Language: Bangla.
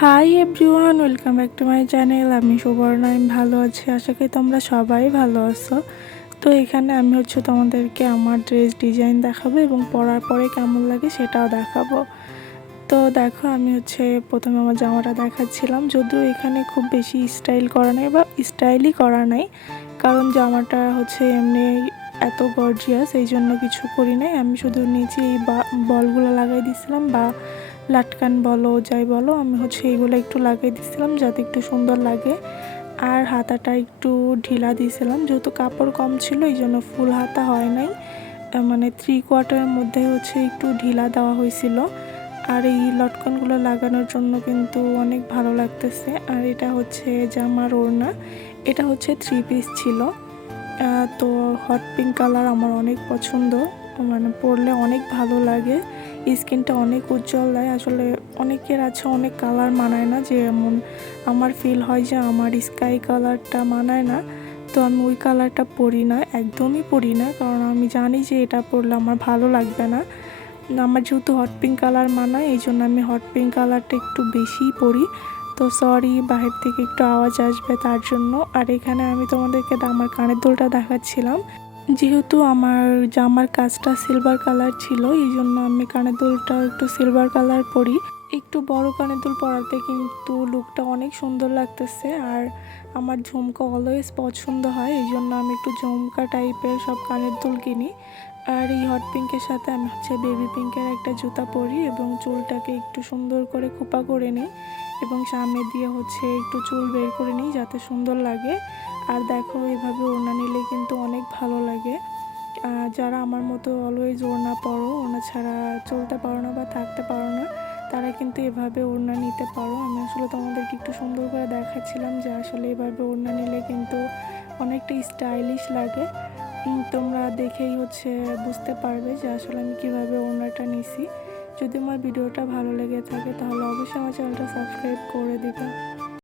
Hi everyone welcome back to my channel আমি সুবর্ণা, আমি ভালো আছি। আশা করি তোমরা সবাই ভালো আছো। তো এখানে আমি হচ্ছে তোমাদেরকে আমার ড্রেস ডিজাইন দেখাবো এবং পরার পরে কেমন লাগে সেটাও দেখাবো। তো দেখো, আমি হচ্ছে প্রথমে আমার জামাটা দেখাচ্ছিলাম। যদিও এখানে খুব বেশি স্টাইল করা নাই বা স্টাইলই করা নাই, কারণ জামাটা হচ্ছে এমনি এত গর্জিয়াস এই জন্য কিছু করি নাই। আমি শুধু নিচে এই বলগুলো লাগাই দিয়েছিলাম বা লাটকান বলো, যাই বলো, আমি হচ্ছে এইগুলো একটু লাগিয়ে দিয়েছিলাম যাতে একটু সুন্দর লাগে। আর হাতাটা একটু ঢিলা দিয়েছিলাম যেহেতু কাপড় কম ছিল এই জন্য ফুল হাতা হয় নাই। মানে থ্রি কোয়ার্টারের মধ্যে হচ্ছে একটু ঢিলা দেওয়া হয়েছিল। আর এই লটকনগুলো লাগানোর জন্য কিন্তু অনেক ভালো লাগতেছে। আর এটা হচ্ছে জামার ওড়না, এটা হচ্ছে থ্রি পিস ছিল। তো হট পিঙ্ক কালার আমার অনেক পছন্দ মানে পরলে অনেক ভালো লাগে। স্কিনটা অনেক উজ্জ্বল দেয়। আসলে অনেকের আছে অনেক কালার মানায় না, যে এমন আমার ফিল হয় যে আমার স্কাই কালারটা মানায় না। তো আমি ওই কালারটা পরি না, একদমই পরি না, কারণ আমি জানি যে এটা পরলে আমার ভালো লাগবে না। আমার যেহেতু হট পিঙ্ক কালার মানায়, এই জন্য আমি হট পিঙ্ক কালারটা একটু বেশিই পরি। তো সরি বাহির থেকে একটু আওয়াজ আসবে তার জন্য। আর এখানে আমি তোমাদেরকে আমার কানের দুলটা দেখাচ্ছিলাম। যেহেতু আমার জামার কাজটা সিলভার কালার ছিল, এই জন্য আমি কানের দুলটা একটু সিলভার কালার পরি। একটু বড় কানের দুল পরাতে কিন্তু লুকটা অনেক সুন্দর লাগতেছে আর আমার ঝুমকা অলওয়েজ পছন্দ হয়, এই জন্য আমি একটু ঝুমকা টাইপের সব কানের দুল কিনি। আর এই হট পিঙ্কের সাথে আমি হচ্ছে বেবি পিঙ্কের একটা জুতা পরি এবং চুলটাকে একটু সুন্দর করে খোপা করে নিই এবং সামনে দিয়ে হচ্ছে একটু চুল বের করে নিই যাতে সুন্দর লাগে। আর দেখো, এভাবে ওড়না নিলে কিন্তু যারা আমার মতো অলওয়েজ ওড়না পরো, ওড়না ছাড়া চলতে পারো না বা থাকতে পারো না, তারা কিন্তু এভাবে ওড়না নিতে পারো। আমি আসলে তোমাদেরকে একটু সুন্দর করে দেখাচ্ছিলাম যে আসলে এভাবে ওড়না নিলে কিন্তু অনেকটা স্টাইলিশ লাগে। তোমরা দেখেই হচ্ছে বুঝতে পারবে যে আসলে আমি কীভাবে ওড়নাটা নিছি। যদি আমার ভিডিওটা ভালো লেগে থাকে তাহলে অবশ্যই আমার চ্যানেলটা সাবস্ক্রাইব করে দিবে।